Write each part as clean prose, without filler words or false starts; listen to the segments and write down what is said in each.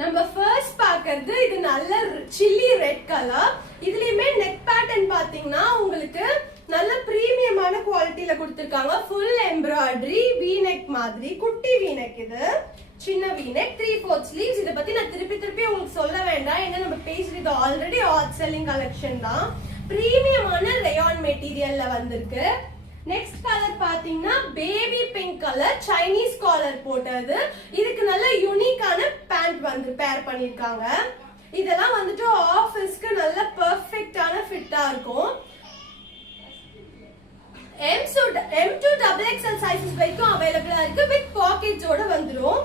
நம்ம ஃபர்ஸ்ட் பாக்குறது இது நல்ல சில்லி ரெட் கலர். இதுலயுமே நெக் பேட்டர்ன் பாத்தீங்கன்னா உங்களுக்கு நல்ல பிரீமியமான குவாலிட்டில கொடுத்திருக்காங்க. ஃபுல் எம்ப்ராய்டரி வி நெக் மாதிரி குட்டி வி நெக், இது சின்ன வி நெக் 3/4 ஸ்லீவ்ஸ். இத பத்தி நான் திருப்பி உங்களுக்கு சொல்ல வேண்டாம், ஏன்னா நம்ம பேசுறது இது ஆல்ரெடி ஹாட் செல்லிங் கலெக்ஷன் தான். பிரீமியமான ரயான் மெட்டீரியல்ல வந்திருக்கு. நெக்ஸ்ட் கலர் பாத்தீங்கன்னா baby pink colour, Chinese collar போட்டது. இதுக்கு நல்ல யூனிக்கான பேண்ட் வந்து பேர் பண்ணிருக்காங்க. இதெல்லாம் வந்துட்டு ஆபீஸ்க்கு நல்ல பெர்ஃபெக்ட்டான ஃபிட்டா இருக்கும். M2 XXL சைஸஸ் வரைக்கும் அவைலபிளா இருக்கு. வித் பாக்கெட்ஸோட வந்துரும்.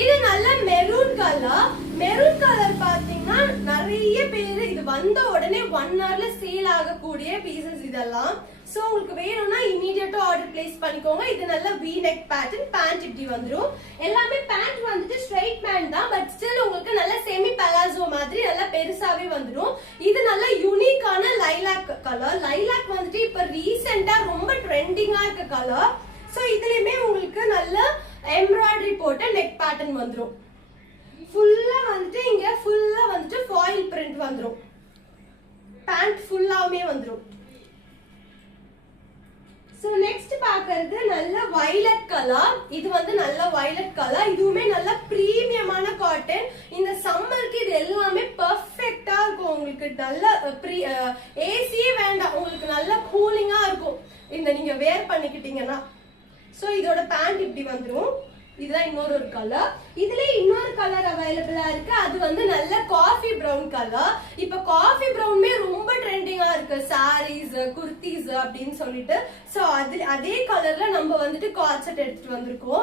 இது நல்ல மெரூன் கலர். மெரூன் கலர் பாத்தீங்கன்னா நிறைய பேர் இது வந்த உடனே 1 ஹவர்ல சேல் ஆகக்கூடிய பீசஸ் இதெல்லாம். சோ உங்களுக்கு வேணும்னா இமிடியேட்டா ஆர்டர் பிளேஸ் பண்ணிக்கோங்க. இது நல்ல வி நெக் பேட்டர்ன், பேண்ட் இப்படி வந்துரும். எல்லாமே பேண்ட் வந்துட்டு ஸ்ட்ரைட் பேண்ட் தான், பட் ஸ்டில் உங்களுக்கு நல்ல செமி பலாசோ மாதிரி நல்ல பெருசாவே வந்துரும். இது நல்ல யூனிக்கான லைலாக் கலர். லைலாக் வந்துட்டு இப்ப ரீசெண்டா ரொம்ப ட்ரெண்டிங்கா இருக்க கலர். சோ இதுலயுமே உங்களுக்கு நல்ல எம்ப்ராய்டரி போட்ட நெக் பேட்டர்ன் வந்துரும். ஃபுல்லா வந்துட்டு இங்க ஃபுல்லா வந்துட்டு ஃபாயில் பிரிண்ட் வந்துரும். பேண்ட் ஃபுல்லாவே வந்துரும். சோ நெக்ஸ்ட் பாக்குறது நல்ல வயலட் கலர். இது வந்து நல்ல வயலட் கலர். இதுவுமே நல்ல பிரீமியமான காட்டன். இந்த சம்மருக்கு இது எல்லாமே பெர்ஃபெக்ட்டா இருக்கும். உங்களுக்கு நல்ல ஏசியே வேண்டாம், உங்களுக்கு நல்ல கூலிங்கா இருக்கும் இந்த நீங்க வேர் பண்ணிக்கிட்டீங்கன்னா. சோ இதோட பேண்ட் இப்படி வந்துரும். இதுதான் இன்னொரு கலர். இதுல இன்னொரு கலர் அவைலபிளா இருக்கு. அது வந்து நல்ல காஃபி பிரவுன் கலர். இப்ப காஃபி பிரவுன்மே ரொம்ப ட்ரெண்டிங்கா இருக்கு சாரீஸ், குர்த்திஸ் அப்படின்னு சொல்லிட்டு. சோ அதே கலர்ல நம்ம வந்துட்டு கார்ட் செட் எடுத்துட்டு வந்திருக்கோம்.